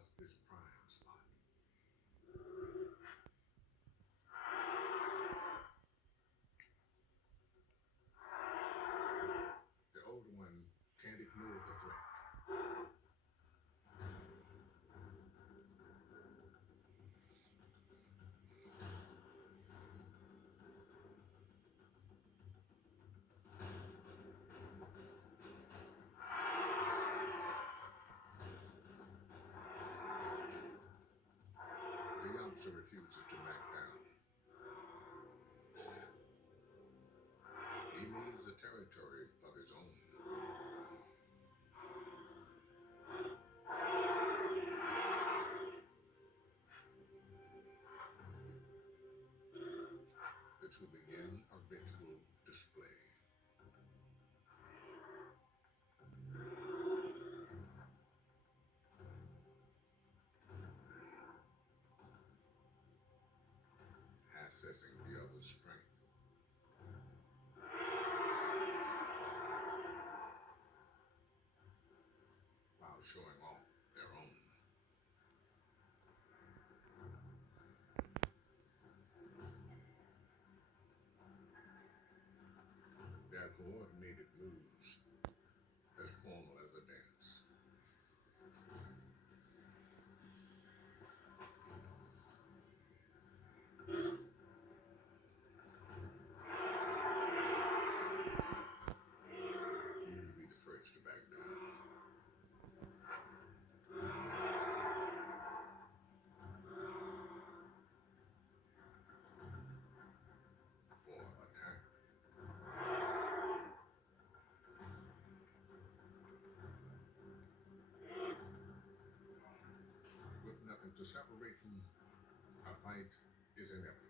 What's this prime spot? The older one can't ignore the threat. The youngster refuses to back down. He needs a territory of his own. The two begin a ritual display. Assessing the other's strength. While showing off their own. Their coordinated moves, as formal as a dance. Who will be the first to back down? Or attack? With nothing to separate them, a fight is inevitable.